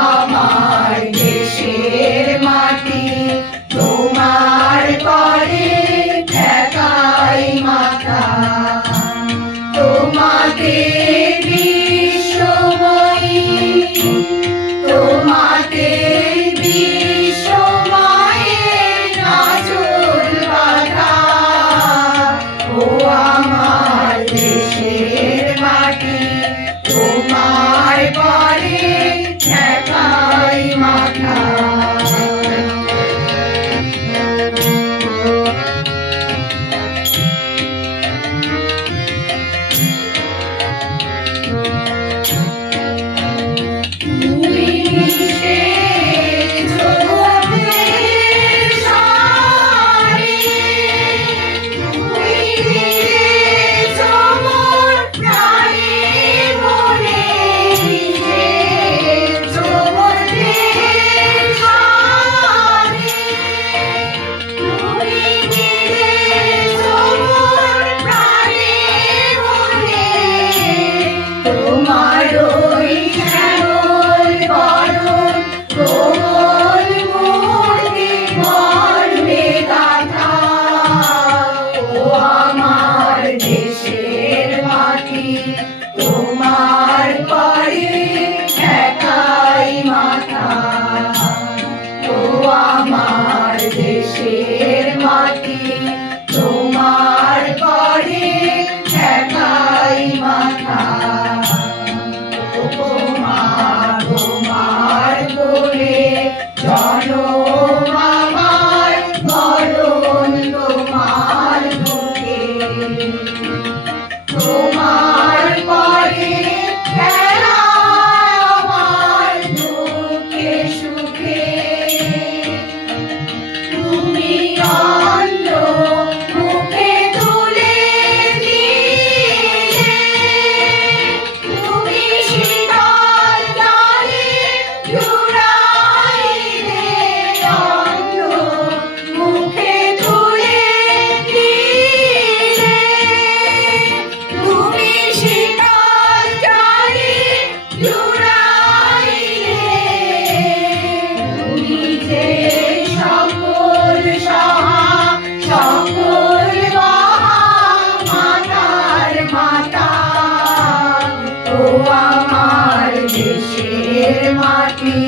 আমার দেশের মাটি তোমার করে ঠেকাই মাথা। তোমাকে বিশ্বময়ী, তোমাকে বিশ্বময়ের নাজর বাঁধা। ও আমার দেশের মাটি তোমার করে ঠেকাই মাথা। তোমার করে ঠেকাই মাথা। ও আমার দেশের মাটি তোমার করে ঠেকাই মাথা। তোমার তোমার বলে জনম আমার মরণ তোমার বুকে। তোমার পরে খেলা আমার দুঃখে সুখে। তুমি অন্ন মুখে তুলে দিলে, তুমি শীতল জলে জুড়াইলে। অন্ন মুখে তুলে দিলে, তুমি শীতল জলে জুড়াইলে। তুমি যে সকল সহা সকল মহা মাতার মাতা। ও আমার দেশের মাটি